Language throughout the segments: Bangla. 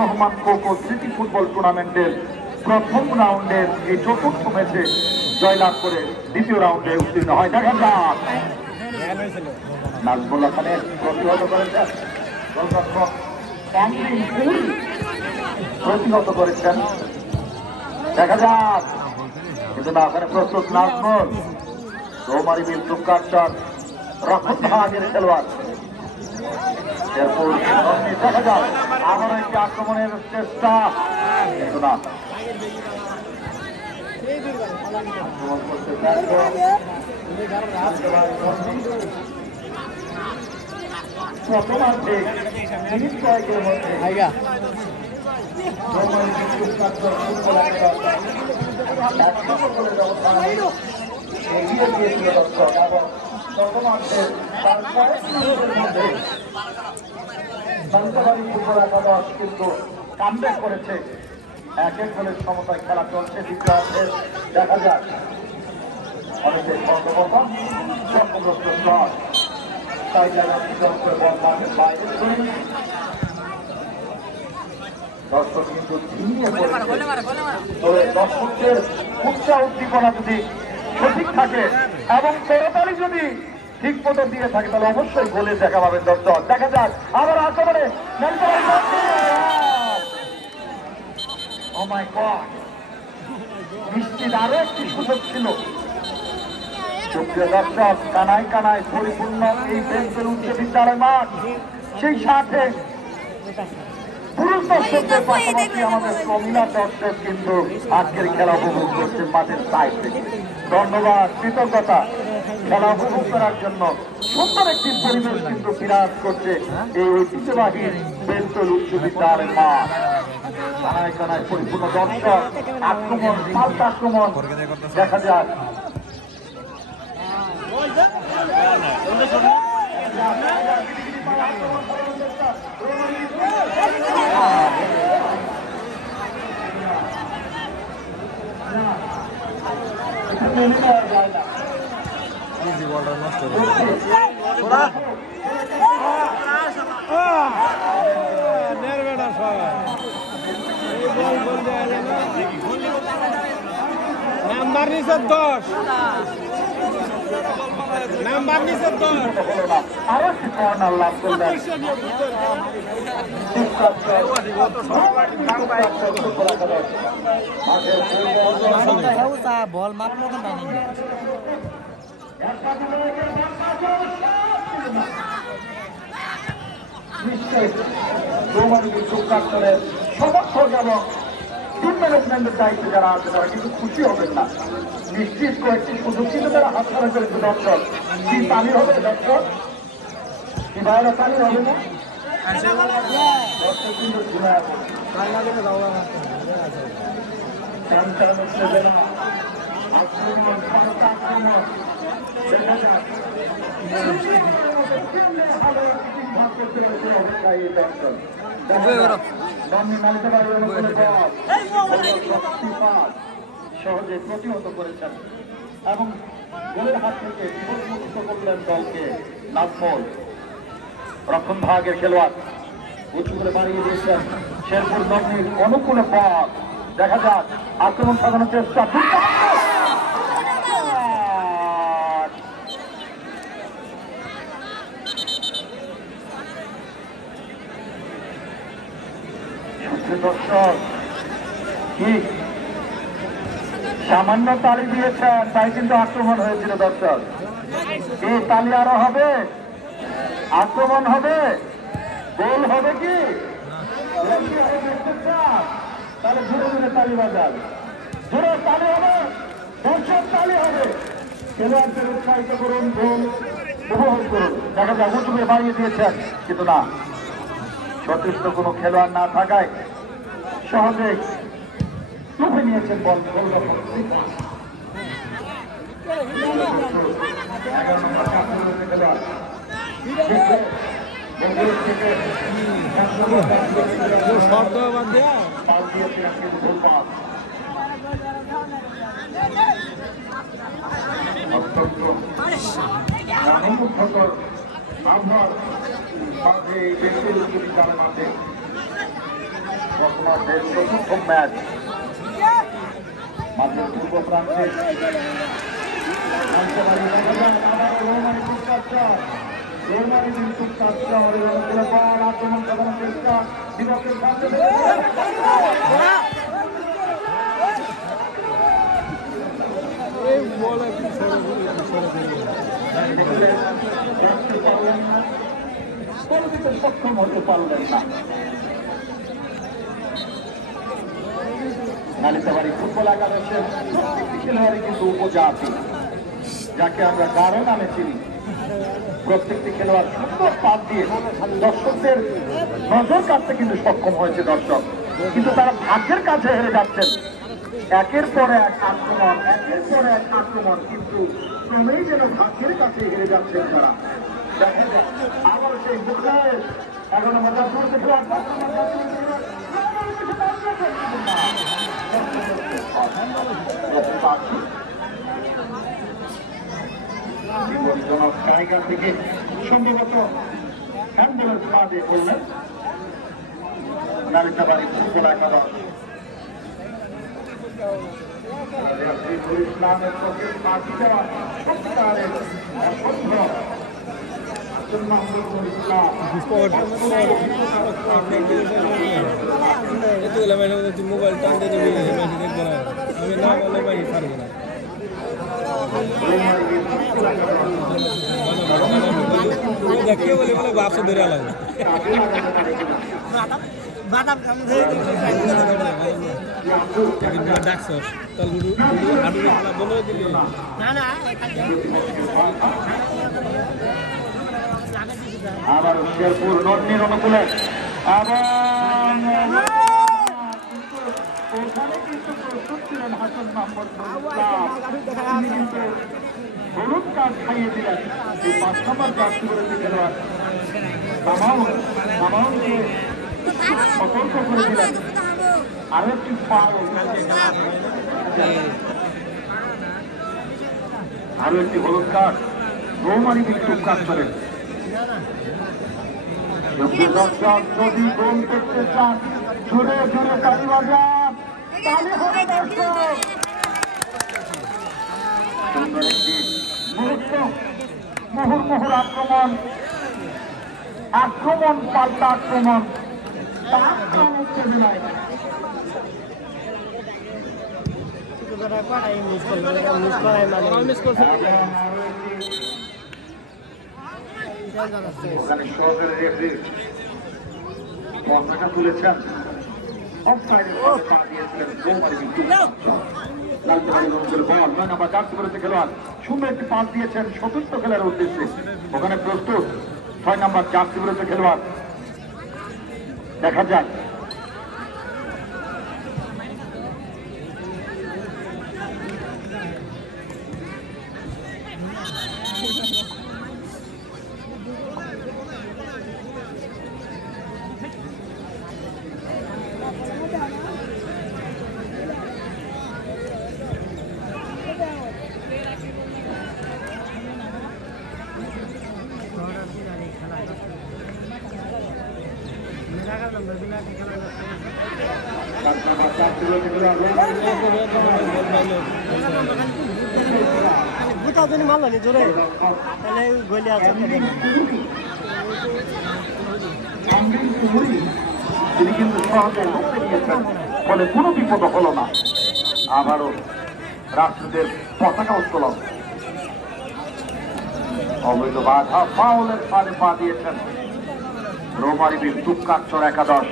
রহমান কোকো সিটি ফুটবল টুর্নামেন্টের প্রথম রাউন্ডের এই চতুর্থ ম্যাচে জয়লাভ করে দ্বিতীয় রাউন্ডে উত্তীর্ণ হয়। দেখা যাক নাজমুল্লাহ খানের প্রতিহত করেছেন, গোলরক্ষক ক্যান্টিন পুল প্রতিহত করেছেন। দেখা যাক কিন্তু না, ওখানে প্রস্তুত নাজমুল রৌমারি বিল চুক্কার রক্ষক ভাগের খেলোয়াড়। এরপর দেখা যাক আবার একটি আক্রমণের চেষ্টা, কিন্তু না প্রথমার্ধে মিনিট কয়েকের মধ্যে এগিয়ে দিয়েছিল দর্শক এবং প্রথমার্ধের তার কয়েক মিনিটের মধ্যে বাংলাবাড়ি ফুটবল একাদশ কিন্তু কামব্যাক করেছে। এক এক গোলের সমতায় খেলা চলছে দ্বিতীয়ার্ধে। দেখা যাক অনেকের সর্বপ্রথম চক্রগ্রস্ত স্তর তাই জায়গা বাইরে দর্শক কিন্তু ছিনিয়ে পড়েছে। দর্শকদের উৎসাহ উদ্দীপনা যদি সঠিক থাকে এবং করতালি যদি ঠিক মতো দিয়ে থাকে তাহলে অবশ্যই গোলে দেখা পাবেন দর্শক। দেখা যাক আবার আক্রমণে নিশ্চিত আরো একটি সুযোগ ছিল। সুপ্রিয় দর্শক, কানায় কানায় পরিপূর্ণ এই বেঞ্চের উচ্চ বিদ্যালয় মাঠ, সেই সাথে পুরুষ দর্শকদের পাশাপাশি আমাদের মহিলা দর্শক কিন্তু আজকের খেলা উপভোগ করছে মাঠের সাইড থেকে। ধন্যবাদ, কৃতজ্ঞতা। খেলা উপভোগ করার জন্য সুন্দর একটি পরিবেশ কিন্তু বিরাজ করছে এই ঐতিহ্যবাহী বেলতল উচ্চ বিদ্যালয়ের মাঠ। কানায় কানায় পরিপূর্ণ দর্শক, আক্রমণ পাল্টা আক্রমণ। দেখা যাক নাম্বার নিচে 10 নাম্বার নিচে 10 আরো কর্নার লাভ করলেন। বল মাপ মতন পাইনি সমর্থক এবং টিম ম্যানেজমেন্টের দায়িত্বে যারা আছে তারা কিন্তু খুশি হবেন না। নিশ্চিত কয়েকটি সুযোগ কিন্তু তারা হাতছাড়া করেছে দর্শক। কি তালি হবে দর্শক? কি বাইরে তালি হবে না? দর্শক কিন্তু ঘুরে আছে। আক্রমণ ক্ষমতা আক্রমণ দেখা যাক সহজে প্রতিহত করেছেন এবং গোলের হাত থেকে বিপদমুক্ত করলেন দলকে নাজমুল। রক্ষণ ভাগের খেলোয়াড় উঁচু করে বাড়িয়ে দিয়েছেন শেরপুর নগরীর অনুকূলে পথ। দেখা যাক আক্রমণ সাজানোর চেষ্টা, দর্শক কি সামান্য তালি দিয়েছেন তাই কিন্তু আক্রমণ হয়েছিল দর্শক। এই তালি আরো হবে, আক্রমণ হবে, গোল হবে কি? তাহলে জোরে জোরে তালি বাজার, জোরে তালি হবে, দর্শক তালি হবে। খেলোয়াড়দের উৎসাহিত করুন, গোল উপভোগ করুন। দেখা যাক উঁচু করে বাড়িয়ে দিয়েছেন কিন্তু না, সচেষ্ট কোনো খেলোয়াড় না থাকায় সহজে টুপে নিয়েছেন বল। আবহাওয়ার মাঝে এই ব্যক্তির উদ্যোগী তার মাঝে প্রথমার্ধের চতুর্থ ম্যাচ মাঠের পূর্ব প্রান্তে আক্রমণ করার চেষ্টা বিপক্ষের প্রান্তে সক্ষম হতে পারলেন না। নালিতাবাড়ি ফুটবল একাদশের প্রত্যেকটি খেলোয়াড়ই কিন্তু উপজাতি, যাকে আমরা গারো নামে চিনি। প্রত্যেকটি খেলোয়াড় সুন্দর পাস দিয়ে দর্শকদের নজর কাটতে কিন্তু সক্ষম হয়েছে দর্শক, কিন্তু তারা ভাগ্যের কাছে হেরে যাচ্ছেন। একের পর এক আক্রমণ, একের পর এক আক্রমণ, কিন্তু ক্রমেই যেন ভাগ্যের কাছে হেরে যাচ্ছেন তারা। দেখেন আবার সেই বুকের 11 নম্বর জাতীয় খেলোয়াড় বিপজ্জনক জায়গা থেকে সম্ভবত হ্যান্ডবলের কাজে করলেন নালিতাবাড়ি ফুটবল একাদশ। ইসলামের পক্ষে ফাঁসি দেওয়া সত্যিকারের অসভ্য মোবাইল টান দিয়ে দেখবো না, আমি না বলে পারি পারবো না। দেখে বলে বলে বাপসে ধরে আলাদা ডাকছস বলে দিলি আবার শেরপুর নন্দির অনুকূলে আবার ওখানে কিন্তু প্রস্তুত ছিলেন হাসান মাহমুদ, তিনি কিন্তু হলুদ কার্ড খাইয়ে দিলেন এই 5 নম্বর জার্সি বিরোধী খেলোয়াড় সামাউনকে সতর্ক করে দিলেন। আরো একটি ফাউল, আরো একটি হলুদ কার্ড রৌমারি বিদ্যুৎ কাজ করেন। যদি গোল করতে চান জোরে জোরে তালি বাজান, তাহলে হবে দর্শক। সুন্দর একটি মুহূর্ত, মুহুর্মুহুর আক্রমণ, আক্রমণ পাল্টা আক্রমণ, তার প্রাণ উত্তেজনায় পতাকা তুলেছেন। সুন্দর একটি পাস দিয়েছেন চতুর্থ খেলার উদ্দেশ্যে, ওখানে প্রস্তুত 6 নম্বর জার্সি বিরুদ্ধে খেলোয়াড়। দেখা যাক মারলানি জোরে তাহলে গলি আছে তিনি কিন্তু সহজে রুখতে নিয়েছেন, ফলে কোনো বিপদ হলো না। আবারও রাষ্ট্রদের পতাকা উত্তোলন, অবৈধ বাধা ফাউলের ফাঁদে পা দিয়েছেন রৌমারি বিদ্যুৎ কাটচর একাদশ।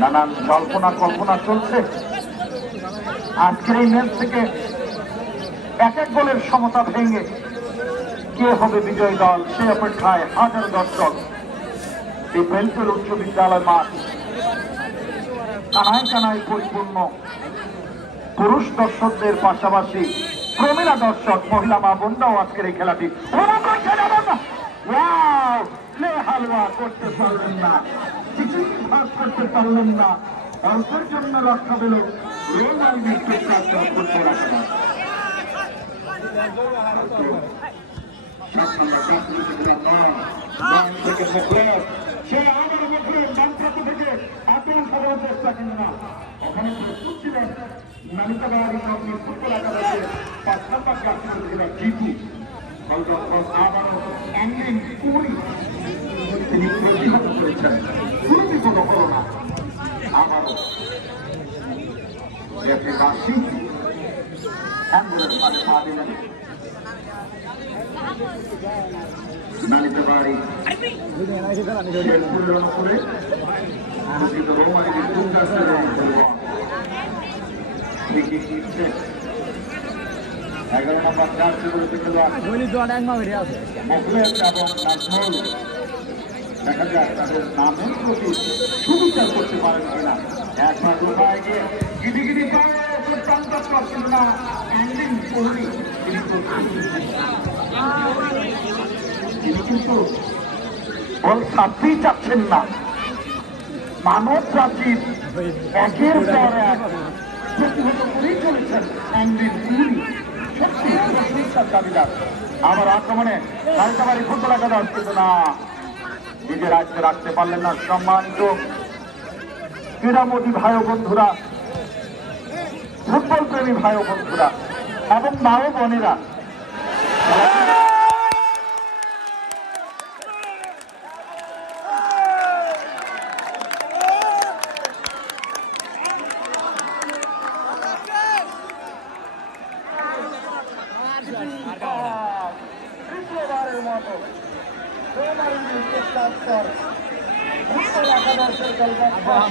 নানান জল্পনা কল্পনা চলছে আজকের এই ম্যাচ থেকে এক এক গোলের সমতা ভেঙে কে হবে বিজয়ী দল, সে অপেক্ষায় হাজার দর্শক। এই বেলপুর উচ্চ বিদ্যালয় মাঠ কানায় কানায় পরিপূর্ণ, পুরুষ দর্শকদের পাশাপাশি প্রমিলা দর্শক, মহিলা মা বোনরাও আজকের এই খেলাটি হালুয়া করতে পারলেন না, কিছুই ভাগ করতে পারলেন না। অল্পের জন্য রক্ষা পেল রৌমারি বিদ্যুৎ কাটচর ফুটবল একাদশ। সাত নম্বর ডান থেকে মুখলেস, সে আবার মুখলেস ডান প্রান্ত থেকে আক্রমণ সাজানোর চেষ্টা কিন্তু না, ওখানে প্রস্তুত ছিলেন নালিতাবাড়ি কমিটির ফুটবল একাদশের ৫ নম্বর জাতীয় ক্রীড়া জিতু গোলরক্ষক আবারও অ্যাঙ্গেল কুড়ি, তিনি প্রতিহত করেছেন, কোনো বিপদ হল না। আবারও দেশবাসী অ্যাঙ্গেলের মাঝে পা দিলেন নালিতাবাড়ি শেরপুরের অনুকূলে প্রকৃত রোমানি বিদ্যুৎ 11 নম্বর জার্সি বলেছে মুখলেস এবং নাজমুল, দেখা যাক তাদের নামের প্রতি সুবিচার করতে পারেন কিনা। একবার কোথায় গিয়ে গিরিগিরি পায়ে দুর্দান্ত করছেন না অ্যান্ডিং কোহলি, তিনি কিন্তু বল ছাড়তেই চাচ্ছেন না। মানব জাতির একের পর এক প্রতিহত করেই চলেছেন অ্যান্ডিং কোহলি, সত্যি প্রশংসার দাবিদার। আবার আক্রমণে নালিতাবাড়ি ফুটবল একাদশ কিন্তু না, নিজের আয়ত্তে রাখতে পারলেন না। সম্মানিত ক্রীড়ামোদী ভাই ও বন্ধুরা, ফুটবল প্রেমী ভাই ও বন্ধুরা এবং মা ও বোনেরা, তৃতীয়বারের মতো ফুটবল একাদশের গোলরক্ষক